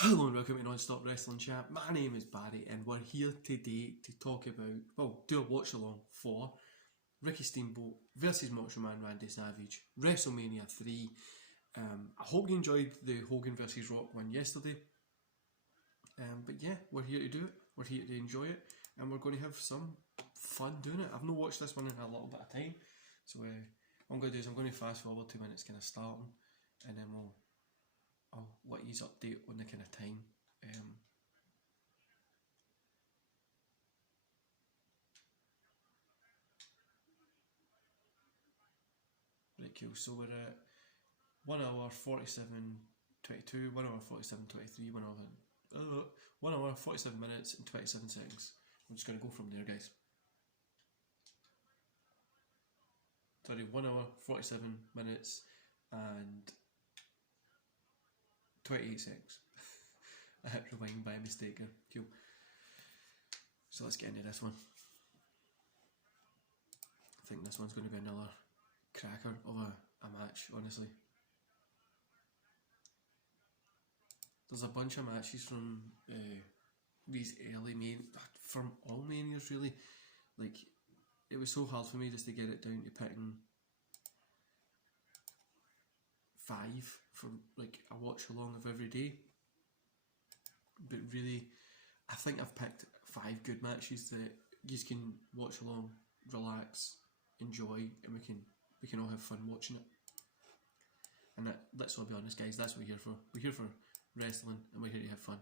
Hello and welcome to Non-Stop Wrestling Chat. My name is Barry and we're here today to talk about, do a watch along for Ricky Steamboat versus Macho Man Randy Savage, WrestleMania 3. I hope you enjoyed the Hogan versus Rock one yesterday. But yeah, we're here to do it, we're here to enjoy it, and we're going to have some fun doing it. I've not watched this one in a little bit of time, so what I'm going to do is I'm going to fast forward to when it's kind of starting, and then I'll let you update on the kind of time. Right, cool. So we're at 1 hour 47:22, 1 hour 47:23, 1 hour 47 minutes and 27 seconds. I'm just going to go from there, guys. Sorry, 1 hour 47 minutes and 28 seconds. I hit rewind by mistake here. Cool. So let's get into this one. I think this one's going to be another cracker of a match, honestly. There's a bunch of matches from these early from all manias really. Like, it was so hard for me just to get it down to picking 5 for like a watch along of every day. But really, I think I've picked 5 good matches that you can watch along, relax, enjoy, and we can all have fun watching it. And let's all be honest, guys, that's what we're here for. We're here for wrestling, and we're here to have fun.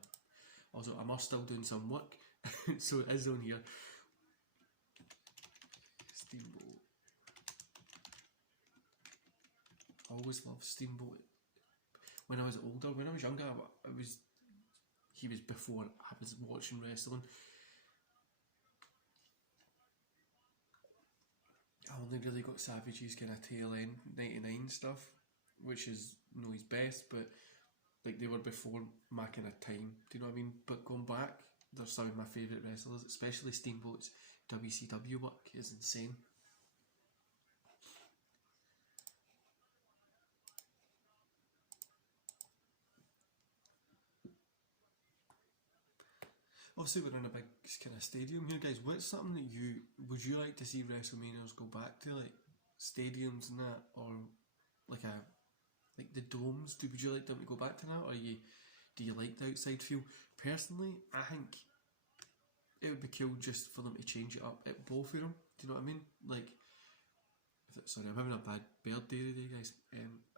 Also, I'm still doing some work, so it is on here. Steamboat. I always loved Steamboat. When I was older, when I was younger, he was before I was watching wrestling. I only really got Savage's kind of tail end 99 stuff, which is his best, but like they were before my kind of time. Do you know what I mean? But going back, they're some of my favourite wrestlers, especially Steamboat's WCW work is insane. Obviously, we're in a big kind of stadium here, guys. What's something that would you like to see WrestleManias go back to, like stadiums and that, or like the domes? Would you like them to go back to that, or do you like the outside feel? Personally, I think it would be cool just for them to change it up at both of them. Do you know what I mean? Like, sorry, I'm having a bad bird day today, guys.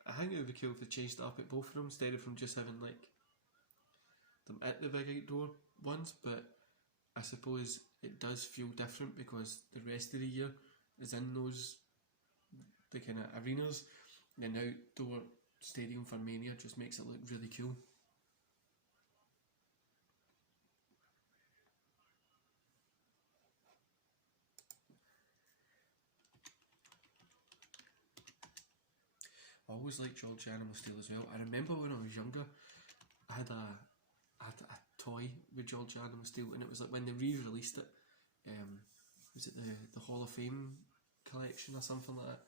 I think it would be cool if they changed it up at both of them instead of from just having like them at the big outdoor ones. But I suppose it does feel different because the rest of the year is in the kind of arenas. And the outdoor stadium for Mania just makes it look really cool. I always liked George Animal Steel as well. I remember when I was younger, I had a toy with George Animal Steel, and it was like when they re-released it. Was it the Hall of Fame collection or something like that?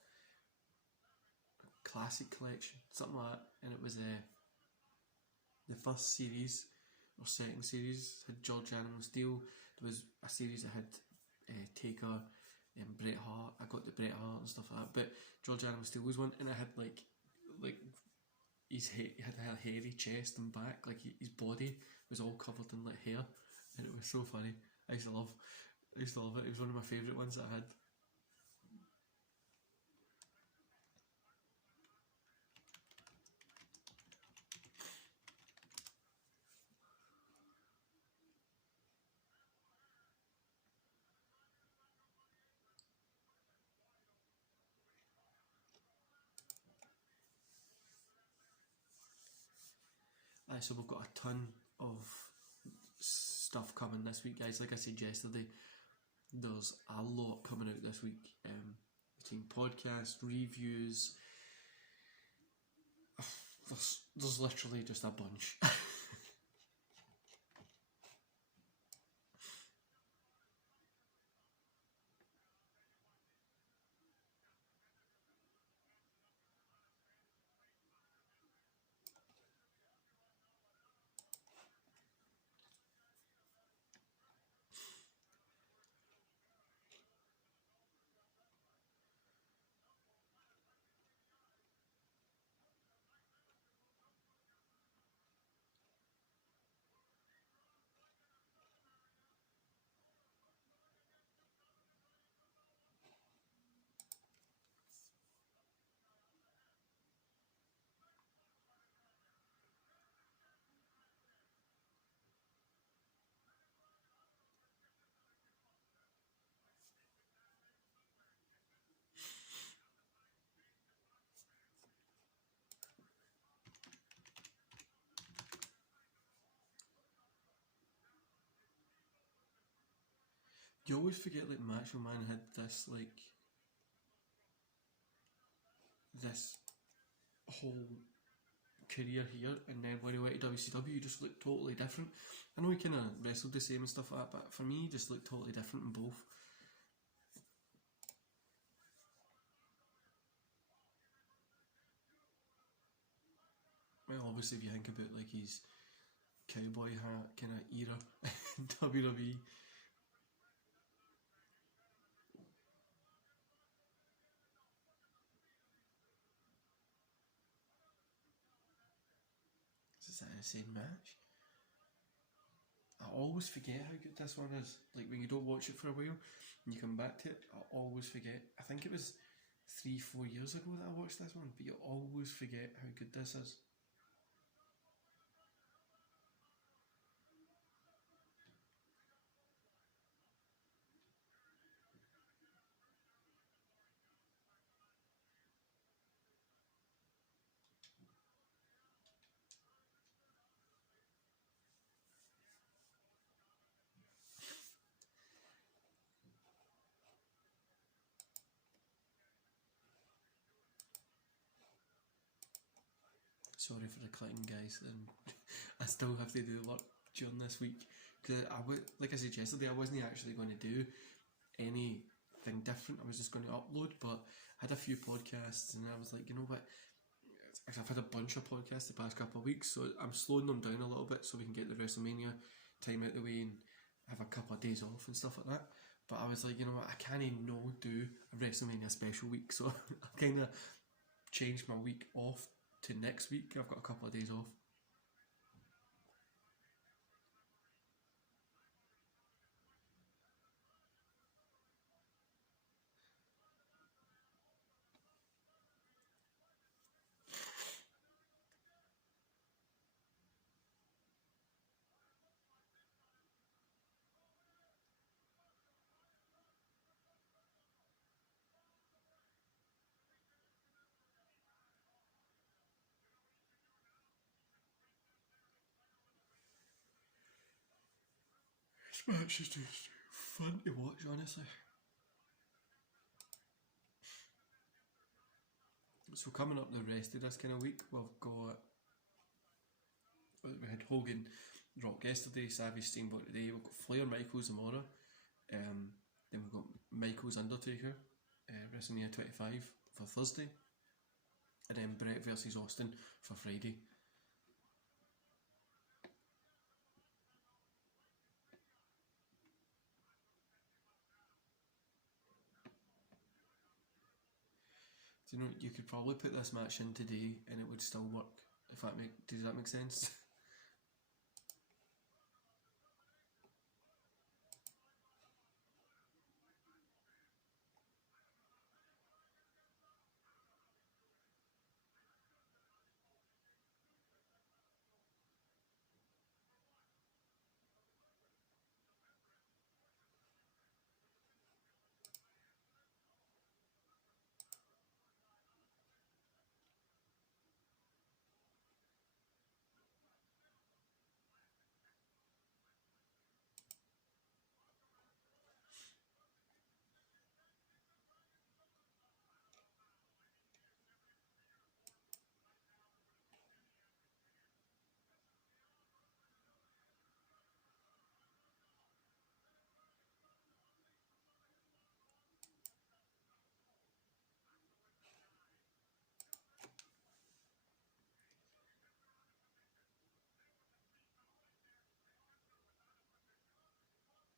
Classic collection, something like that. And it was the first series or second series had George Animal Steel. There was a series that had Taker and Bret Hart. I got the Bret Hart and stuff like that. But George Animal Steel was one, and I had like he had a hairy chest and back, like his body was all covered in like hair, and it was so funny. I used to love it. It was one of my favourite ones that I had. So we've got a ton of stuff coming this week, guys. Like I said yesterday, there's a lot coming out this week, between podcasts, reviews. There's literally just a bunch. You always forget like Macho Man had this this whole career here, and then when he went to WCW he just looked totally different. I know he kind of wrestled the same and stuff like that, but for me he just looked totally different in both. Well, obviously if you think about like his cowboy hat kind of era in WWE. Is that an insane match? I always forget how good this one is. Like when you don't watch it for a while and you come back to it, I always forget. I think it was 3-4 years ago that I watched this one, but you always forget how good this is. Sorry for the clicking, guys. I still have to do work during this week because like I said yesterday, I wasn't actually going to do anything different. I was just going to upload, but I had a few podcasts, and I was like, you know what? I've had a bunch of podcasts the past couple of weeks, so I'm slowing them down a little bit so we can get the WrestleMania time out the way and have a couple of days off and stuff like that. But I was like, you know what? I can't no do a WrestleMania special week, so I kind of changed my week off to next week. I've got a couple of days off. This match is just fun to watch, honestly. So coming up the rest of this kind of week, we've got, we had Hogan Rock yesterday, Savage Steamboat today, we've got Flair Michaels tomorrow, then we've got Michaels Undertaker, WrestleMania 25 for Thursday, and then Brett versus Austin for Friday. Do you know, you could probably put this match in today and it would still work. Does that make sense?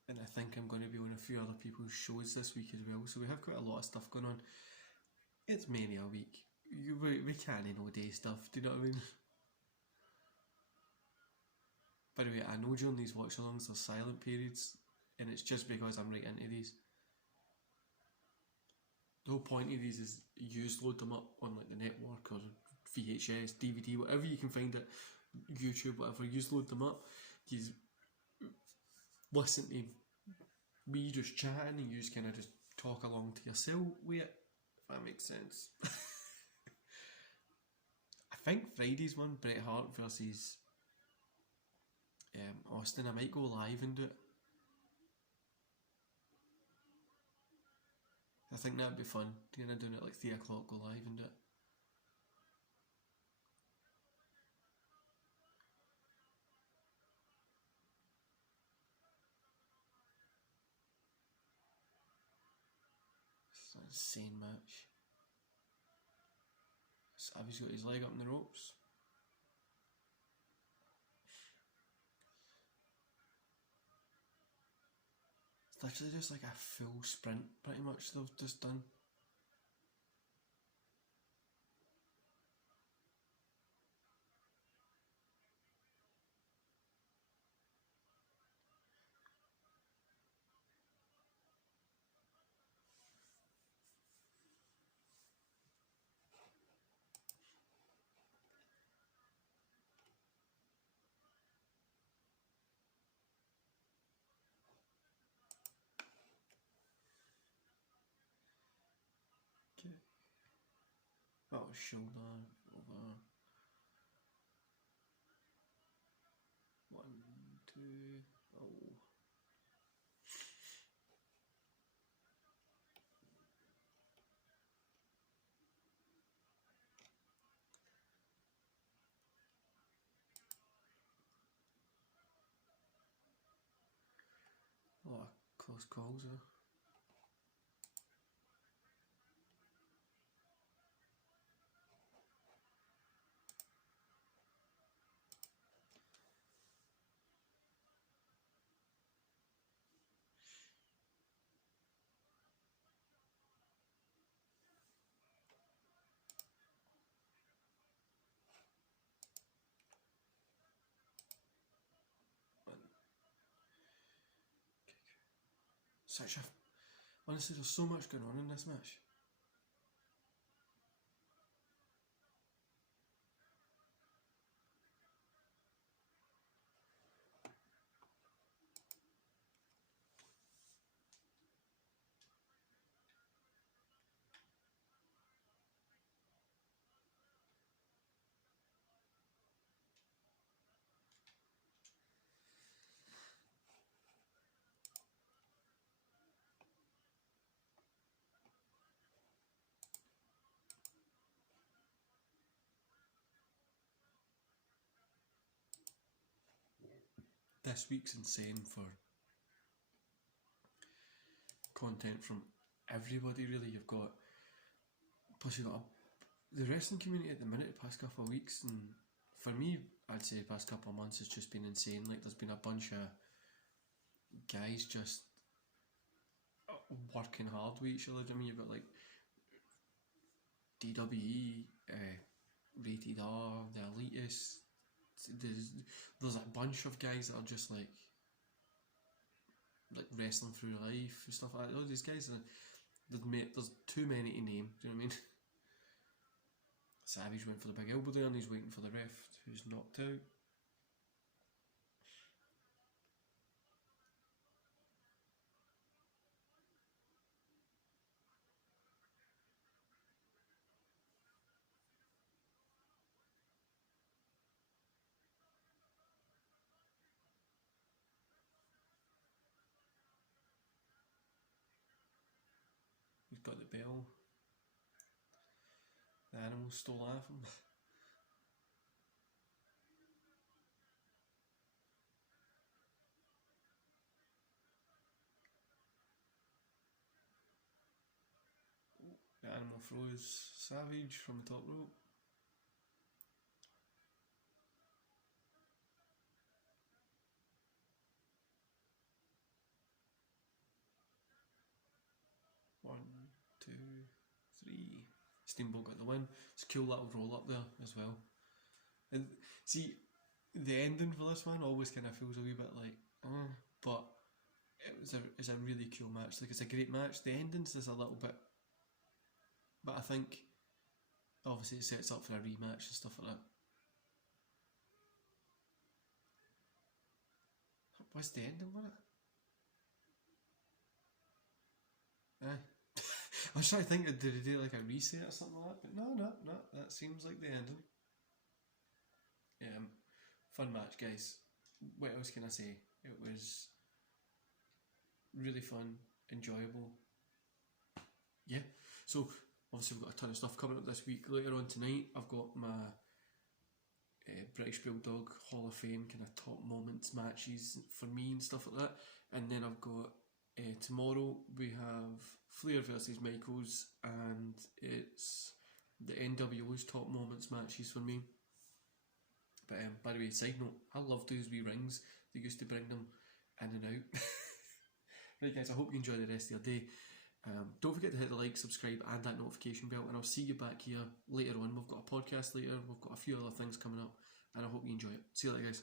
And I think I'm going to be on a few other people's shows this week as well, so we have quite a lot of stuff going on. It's Mania week. We can't no day stuff, do you know what I mean? By the way, I know during these watch alongs there's silent periods, and it's just because I'm right into these. The whole point of these is you just load them up on like the network or VHS, DVD, whatever you can find it, YouTube, whatever, you just load them up, you listen to me just chatting and you just kind of just talk along to yourself with it, if that makes sense. I think Friday's one, Bret Hart versus Austin, I might go live and do it. think that'd be fun. Kind of doing it like 3 o'clock, go live and do it. It's an insane match. Savvy's got his leg up in the ropes. It's literally just like a full sprint, pretty much, they've just done. Okay. Oh, shoulder over. 1, 2, oh. A lot of close calls there. Such a... Honestly, there's so much going on in this match. This week's insane for content from everybody, really. You've got, plus you've got the wrestling community at the minute, the past couple of weeks, and for me, I'd say the past couple of months has just been insane. Like, there's been a bunch of guys just working hard with each other. I mean, you've got like DWE, Rated R, the Elitists. There's a bunch of guys that are just like wrestling through life and stuff like that. All these guys, there's too many to name. Do you know what I mean? Savage went for the big elbow there, and he's waiting for the ref, who's knocked out. He's got the bell. The animal's still laughing. The animal throws Savage from the top rope. One, two, three. Steamboat got the win. It's a cool little roll up there as well. And see, the ending for this one always kind of feels a wee bit like, but it's a really cool match. Like, it's a great match. The ending's just a little bit, but I think obviously it sets up for a rematch and stuff like that. What's the ending with it? I was trying to think, did they do like a reset or something like that? But no, that seems like the ending. Fun match, guys. What else can I say? It was really fun, enjoyable. yeah, so obviously we've got a ton of stuff coming up this week. Later on tonight, I've got my British Bulldog Hall of Fame kind of top moments matches for me and stuff like that. And then I've got tomorrow we have Flair versus Michaels, and it's the NWO's top moments matches for me. But by the way, side note, I love those wee rings. They used to bring them in and out. Right guys, I hope you enjoy the rest of your day. Don't forget to hit the like, subscribe and that notification bell, and I'll see you back here later on. We've got a podcast later, we've got a few other things coming up, and I hope you enjoy it. See you later guys.